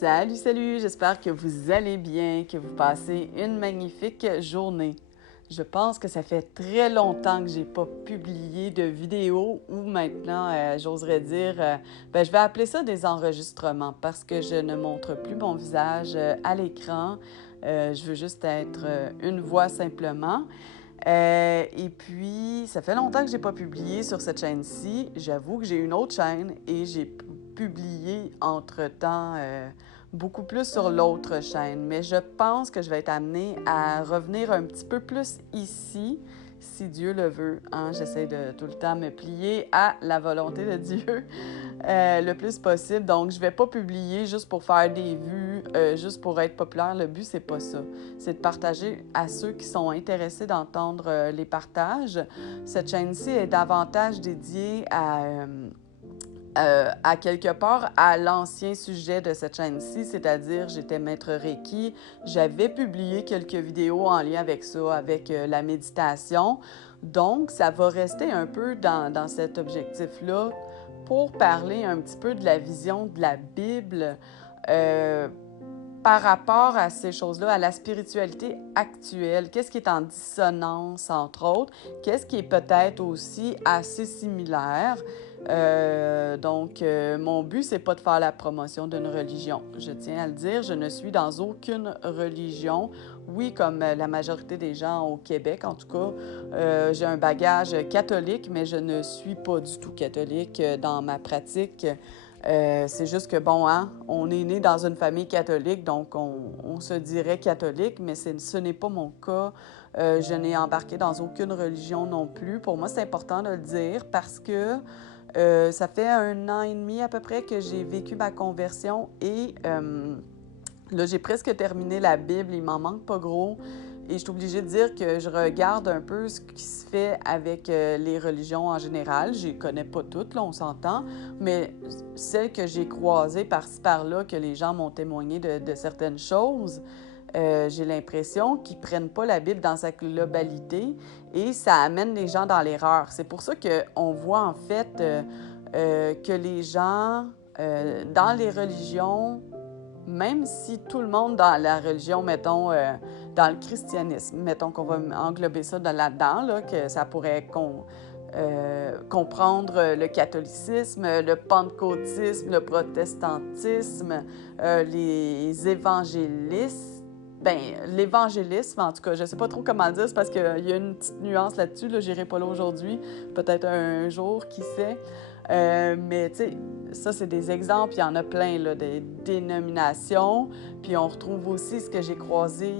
Salut, salut, j'espère que vous allez bien, que vous passez une magnifique journée. Je pense que ça fait très longtemps que j'ai pas publié de vidéo ou maintenant, j'oserais dire, je vais appeler ça des enregistrements parce que je ne montre plus mon visage à l'écran. Je veux juste être une voix simplement. Et puis, ça fait longtemps que j'ai pas publié sur cette chaîne-ci. J'avoue que j'ai une autre chaîne et j'ai publié entre-temps beaucoup plus sur l'autre chaîne. Mais je pense que je vais être amenée à revenir un petit peu plus ici, si Dieu le veut. Hein? J'essaie de tout le temps me plier à la volonté de Dieu le plus possible. Donc, je ne vais pas publier juste pour faire des vues, juste pour être populaire. Le but, c'est pas ça. C'est de partager à ceux qui sont intéressés d'entendre les partages. Cette chaîne-ci est davantage dédiée à quelque part à l'ancien sujet de cette chaîne-ci, c'est-à-dire j'étais maître Reiki. J'avais publié quelques vidéos en lien avec ça, avec la méditation. Donc, ça va rester un peu dans cet objectif-là pour parler un petit peu de la vision de la Bible par rapport à ces choses-là, à la spiritualité actuelle. Qu'est-ce qui est en dissonance, entre autres? Qu'est-ce qui est peut-être aussi assez similaire? Mon but, c'est pas de faire la promotion d'une religion. Je tiens à le dire, je ne suis dans aucune religion. Oui, comme la majorité des gens au Québec, en tout cas, j'ai un bagage catholique, mais je ne suis pas du tout catholique dans ma pratique. C'est juste que, bon, hein, on est né dans une famille catholique, donc on se dirait catholique, mais ce n'est pas mon cas. Je n'ai embarqué dans aucune religion non plus. Pour moi, c'est important de le dire parce que ça fait 1 an et demi à peu près que j'ai vécu ma conversion et là, j'ai presque terminé la Bible, il m'en manque pas gros. Et je suis obligée de dire que je regarde un peu ce qui se fait avec les religions en général. Je les connais pas toutes, là, on s'entend, mais celles que j'ai croisées par-ci, par-là, que les gens m'ont témoigné de certaines choses, j'ai l'impression qu'ils ne prennent pas la Bible dans sa globalité et ça amène les gens dans l'erreur. C'est pour ça qu'on voit en fait que les gens dans les religions, même si tout le monde dans la religion, mettons, dans le christianisme, mettons qu'on va englober ça là-dedans, là, que ça pourrait comprendre le catholicisme, le pentecôtisme, le protestantisme, les évangélistes. Bien, l'évangélisme, en tout cas, je ne sais pas trop comment dire, c'est parce qu'il y a une petite nuance là-dessus, là, je n'irai pas là aujourd'hui, peut-être un jour, qui sait. Mais tu sais, ça, c'est des exemples, il y en a plein, là, des dénominations. Puis on retrouve aussi, ce que j'ai croisé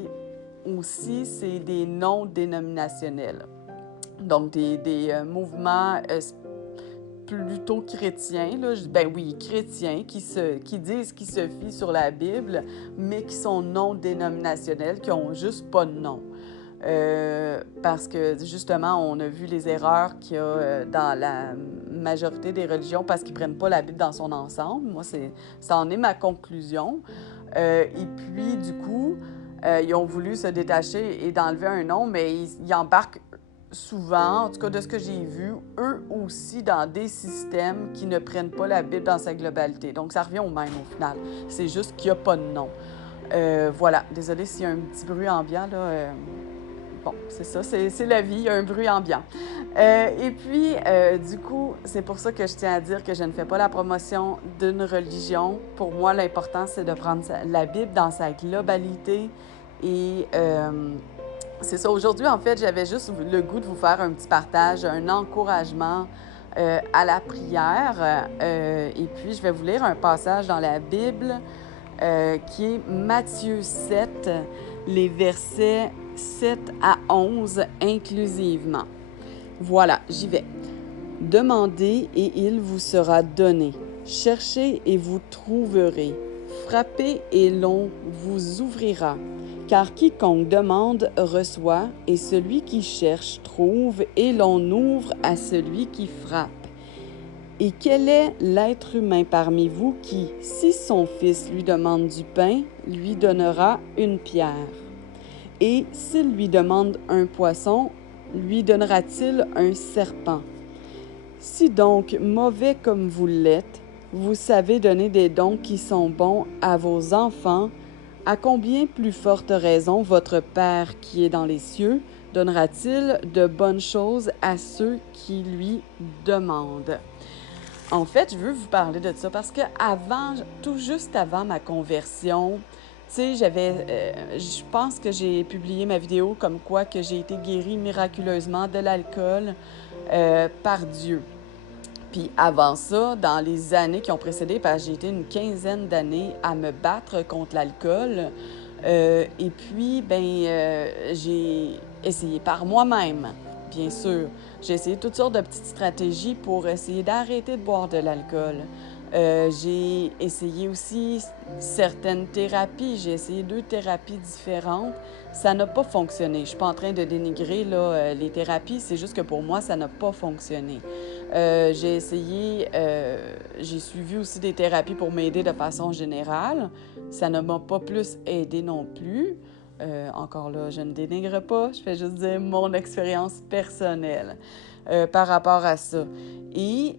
aussi, c'est des noms dénominationnels. Donc, des mouvements plutôt chrétiens, là, ben oui, chrétiens, qui disent qu'ils se fient sur la Bible, mais qui sont non dénominationnels, qui n'ont juste pas de nom. Parce que, justement, on a vu les erreurs qu'il y a dans la majorité des religions parce qu'ils ne prennent pas la Bible dans son ensemble. Moi, ça en est ma conclusion. Et puis, du coup, ils ont voulu se détacher et d'enlever un nom, mais ils embarquent souvent, en tout cas de ce que j'ai vu, eux aussi dans des systèmes qui ne prennent pas la Bible dans sa globalité. Donc, ça revient au même au final. C'est juste qu'il n'y a pas de nom. Voilà. Désolée s'il y a un petit bruit ambiant, là. Bon, c'est ça, c'est la vie, il y a un bruit ambiant. Et puis, du coup, c'est pour ça que je tiens à dire que je ne fais pas la promotion d'une religion. Pour moi, l'important, c'est de prendre la Bible dans sa globalité. Et c'est ça, aujourd'hui, en fait, j'avais juste le goût de vous faire un petit partage, un encouragement à la prière. Et puis, je vais vous lire un passage dans la Bible qui est Matthieu 7, les versets 7 à 11 inclusivement. Voilà, j'y vais. Demandez et il vous sera donné. Cherchez et vous trouverez. Frappez et l'on vous ouvrira. Car quiconque demande reçoit, et celui qui cherche trouve, et l'on ouvre à celui qui frappe. Et quel est l'être humain parmi vous qui, si son fils lui demande du pain, lui donnera une pierre? Et s'il lui demande un poisson, lui donnera-t-il un serpent? Si donc mauvais comme vous l'êtes, vous savez donner des dons qui sont bons à vos enfants, à combien plus forte raison votre Père qui est dans les cieux donnera-t-il de bonnes choses à ceux qui lui demandent? En fait, je veux vous parler de ça parce que tout juste avant ma conversion, tu sais, je pense que j'ai publié ma vidéo comme quoi que j'ai été guérie miraculeusement de l'alcool par Dieu. Puis avant ça, dans les années qui ont précédé, parce que j'ai été une quinzaine d'années à me battre contre l'alcool. Et puis, j'ai essayé par moi-même, bien sûr. J'ai essayé toutes sortes de petites stratégies pour essayer d'arrêter de boire de l'alcool. J'ai essayé aussi certaines thérapies. J'ai essayé 2 thérapies différentes. Ça n'a pas fonctionné. Je suis pas en train de dénigrer les thérapies, c'est juste que pour moi, ça n'a pas fonctionné. J'ai suivi aussi des thérapies pour m'aider de façon générale. Ça ne m'a pas plus aidé non plus. Encore là, je ne dénigre pas, je fais juste dire mon expérience personnelle par rapport à ça. Et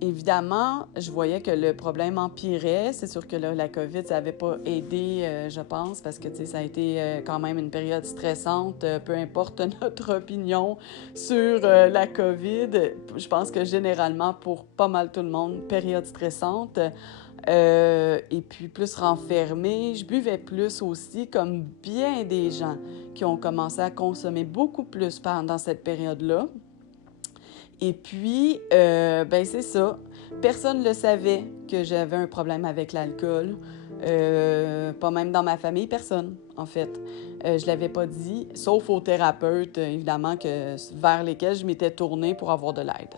évidemment, je voyais que le problème empirait. C'est sûr que là, la COVID, ça n'avait pas aidé, je pense, parce que ça a été quand même une période stressante, peu importe notre opinion sur la COVID. Je pense que généralement, pour pas mal tout le monde, période stressante. Et puis plus renfermée, je buvais plus aussi, comme bien des gens qui ont commencé à consommer beaucoup plus pendant cette période-là. Et puis, c'est ça. Personne ne le savait que j'avais un problème avec l'alcool. Pas même dans ma famille, personne, en fait. Je l'avais pas dit, sauf aux thérapeutes, évidemment, vers lesquels je m'étais tournée pour avoir de l'aide.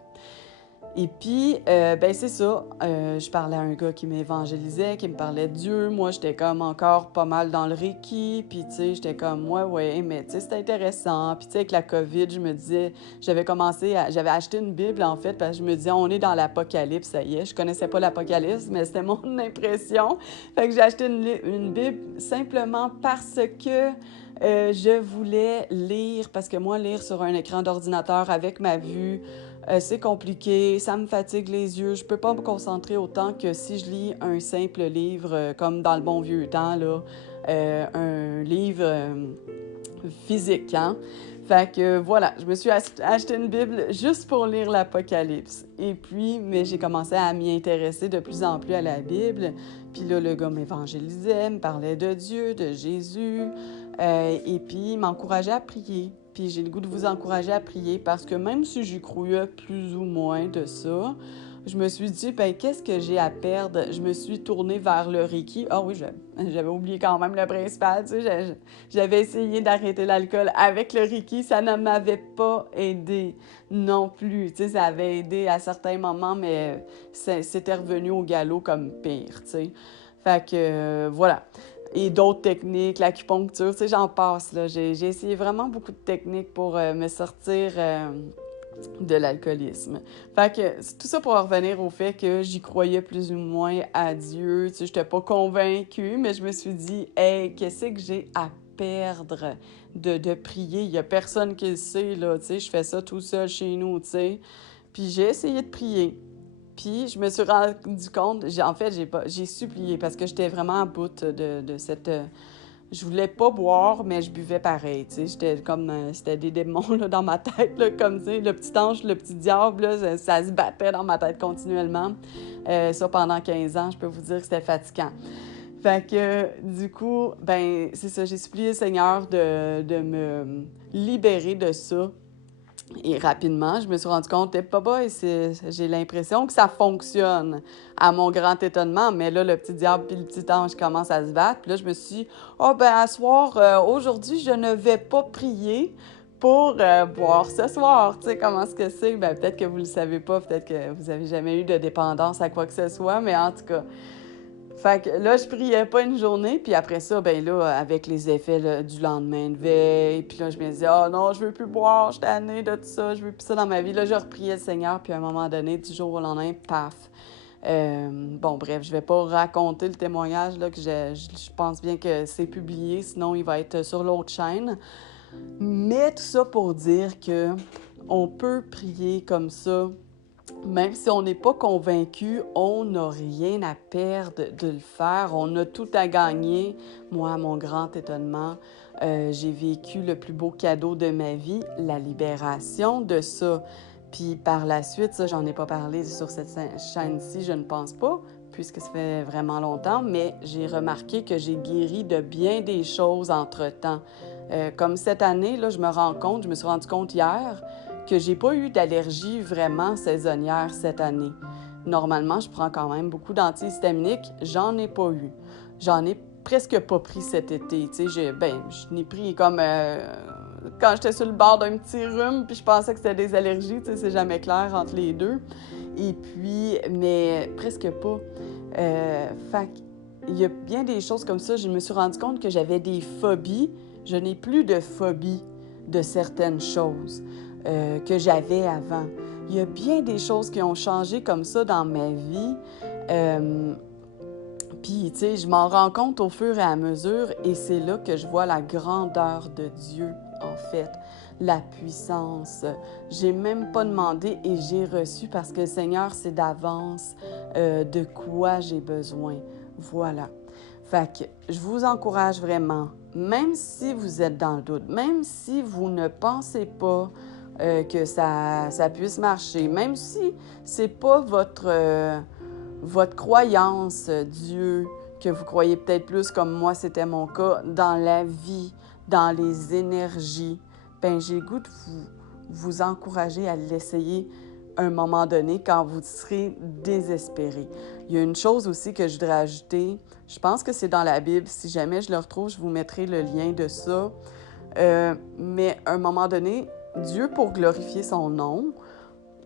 Et puis, c'est ça. Je parlais à un gars qui m'évangélisait, qui me parlait de Dieu. Moi, j'étais comme encore pas mal dans le Reiki. Puis, tu sais, j'étais comme, ouais, mais tu sais, c'est intéressant. Puis, tu sais, avec la COVID, je me disais, j'avais acheté une Bible, en fait, parce que je me disais, on est dans l'Apocalypse, ça y est. Je connaissais pas l'Apocalypse, mais c'était mon impression. Fait que j'ai acheté une Bible simplement parce que je voulais lire, parce que moi, lire sur un écran d'ordinateur avec ma vue, c'est compliqué, ça me fatigue les yeux. Je peux pas me concentrer autant que si je lis un simple livre, comme dans le bon vieux temps, là, un livre physique, hein? Fait que voilà, je me suis acheté une Bible juste pour lire l'Apocalypse. Et puis, mais j'ai commencé à m'y intéresser de plus en plus à la Bible. Puis là, le gars m'évangélisait, me parlait de Dieu, de Jésus, et puis il m'encourageait à prier. Puis j'ai le goût de vous encourager à prier parce que même si j'y croyais plus ou moins de ça, je me suis dit, qu'est-ce que j'ai à perdre? Je me suis tournée vers le Reiki. Ah oui, j'avais oublié quand même le principal. Tu sais, j'avais essayé d'arrêter l'alcool avec le Reiki. Ça ne m'avait pas aidé non plus. Tu sais, ça avait aidé à certains moments, mais c'était revenu au galop comme pire, tu sais. Fait que, voilà. Et d'autres techniques, l'acupuncture, tu sais, j'en passe, là. J'ai essayé vraiment beaucoup de techniques pour me sortir de l'alcoolisme. Fait que tout ça pour revenir au fait que j'y croyais plus ou moins à Dieu. Tu sais, j'étais pas convaincue, mais je me suis dit, hey, qu'est-ce que j'ai à perdre de prier? Il y a personne qui le sait, là, tu sais, je fais ça tout seul chez nous, tu sais. Puis j'ai essayé de prier. Puis je me suis rendu compte, j'ai supplié parce que j'étais vraiment à bout de cette... je voulais pas boire, mais je buvais pareil, tu sais. J'étais comme... c'était des démons là, dans ma tête, là, comme, tu sais, le petit ange, le petit diable, là, ça se battait dans ma tête continuellement. Ça, pendant 15 ans, je peux vous dire que c'était fatigant. Fait que, du coup, c'est ça, j'ai supplié le Seigneur de me libérer de ça. Et rapidement, je me suis rendu compte, j'ai l'impression que ça fonctionne à mon grand étonnement. Mais là, le petit diable puis le petit ange commencent à se battre. Puis là, je me suis dit, à soir, aujourd'hui, je ne vais pas prier pour boire ce soir. Tu sais, comment est-ce que c'est? Peut-être que vous le savez pas, peut-être que vous avez jamais eu de dépendance à quoi que ce soit, mais en tout cas... Fait que là, je priais pas une journée, puis après ça, avec les effets là, du lendemain de veille, puis là, je me disais, oh non, je veux plus boire, je suis tannée de tout ça, je veux plus ça dans ma vie. Là, je repriais le Seigneur, puis à un moment donné, du jour au lendemain, paf. Bref, je vais pas raconter le témoignage, là, que je pense bien que c'est publié, sinon il va être sur l'autre chaîne. Mais tout ça pour dire que on peut prier comme ça Même si on n'est pas convaincu, on n'a rien à perdre de le faire. On a tout à gagner. Moi, à mon grand étonnement, j'ai vécu le plus beau cadeau de ma vie, la libération de ça. Puis par la suite, ça, j'en ai pas parlé sur cette chaîne-ci, je ne pense pas, puisque ça fait vraiment longtemps, mais j'ai remarqué que j'ai guéri de bien des choses entre-temps. Comme cette année, là, je me suis rendu compte hier, que j'ai pas eu d'allergie vraiment saisonnière cette année. Normalement, je prends quand même beaucoup d'antihistaminiques. J'en ai pas eu. J'en ai presque pas pris cet été. Tu sais, je n'ai pris comme quand j'étais sur le bord d'un petit rhume, puis je pensais que c'était des allergies. Tu sais, c'est jamais clair entre les deux. Et puis, mais presque pas. Fait il y a bien des choses comme ça. Je me suis rendu compte que j'avais des phobies. Je n'ai plus de phobie de certaines choses que j'avais avant. Il y a bien des choses qui ont changé comme ça dans ma vie. Puis, tu sais, je m'en rends compte au fur et à mesure et c'est là que je vois la grandeur de Dieu, en fait, la puissance. J'ai même pas demandé et j'ai reçu parce que le Seigneur sait d'avance de quoi j'ai besoin. Voilà. Fait que je vous encourage vraiment, même si vous êtes dans le doute, même si vous ne pensez pas que ça puisse marcher, même si c'est pas votre croyance, Dieu, que vous croyez peut-être plus comme moi, c'était mon cas, dans la vie, dans les énergies, ben j'ai le goût de vous encourager à l'essayer à un moment donné quand vous serez désespéré. Il y a une chose aussi que je voudrais ajouter, je pense que c'est dans la Bible, si jamais je le retrouve, je vous mettrai le lien de ça, mais à un moment donné, Dieu, pour glorifier son nom,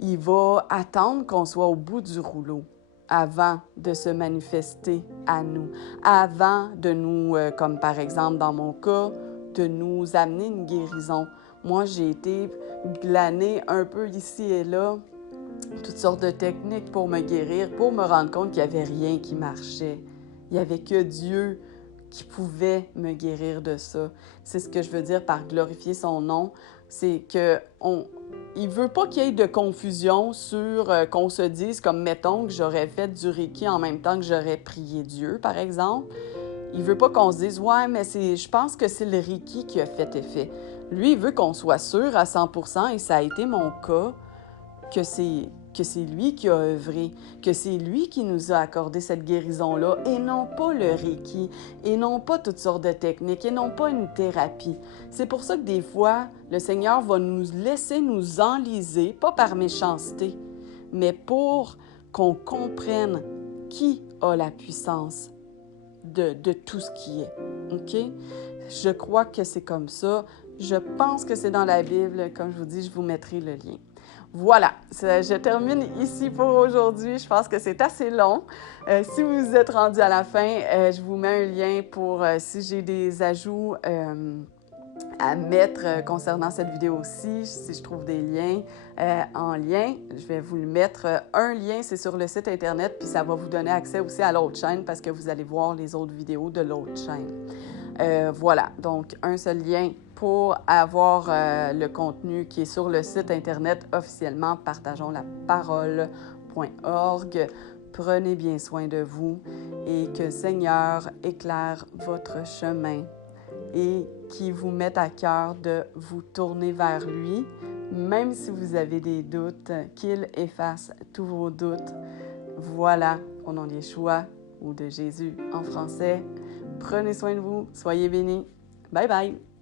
il va attendre qu'on soit au bout du rouleau avant de se manifester à nous, avant de nous, comme par exemple dans mon cas, de nous amener une guérison. Moi, j'ai été glanée un peu ici et là, toutes sortes de techniques pour me guérir, pour me rendre compte qu'il n'y avait rien qui marchait. Il n'y avait que Dieu qui pouvait me guérir de ça. C'est ce que je veux dire par glorifier son nom. C'est que il veut pas qu'il y ait de confusion sur qu'on se dise, comme mettons que j'aurais fait du Reiki en même temps que j'aurais prié Dieu, par exemple. Il veut pas qu'on se dise « Ouais, mais je pense que c'est le Reiki qui a fait effet. » Lui, il veut qu'on soit sûr à 100%, et ça a été mon cas, que c'est lui qui a œuvré, que c'est lui qui nous a accordé cette guérison-là, et non pas le Reiki, et non pas toutes sortes de techniques, et non pas une thérapie. C'est pour ça que des fois, le Seigneur va nous laisser nous enliser, pas par méchanceté, mais pour qu'on comprenne qui a la puissance de tout ce qui est. OK? Je crois que c'est comme ça. Je pense que c'est dans la Bible. Comme je vous dis, je vous mettrai le lien. Voilà, je termine ici pour aujourd'hui. Je pense que c'est assez long. Si vous êtes rendu à la fin, je vous mets un lien pour si j'ai des ajouts à mettre concernant cette vidéo-ci. Si je trouve des liens en lien, je vais vous le mettre. Un lien, c'est sur le site Internet, puis ça va vous donner accès aussi à l'autre chaîne parce que vous allez voir les autres vidéos de l'autre chaîne. Voilà, donc un seul lien pour avoir le contenu qui est sur le site Internet officiellement partageonslaparole.org. Prenez bien soin de vous et que le Seigneur éclaire votre chemin et qui vous mette à cœur de vous tourner vers lui, même si vous avez des doutes, qu'il efface tous vos doutes. Voilà, au nom de Yeshua ou de Jésus en français. Prenez soin de vous, soyez bénis. Bye bye!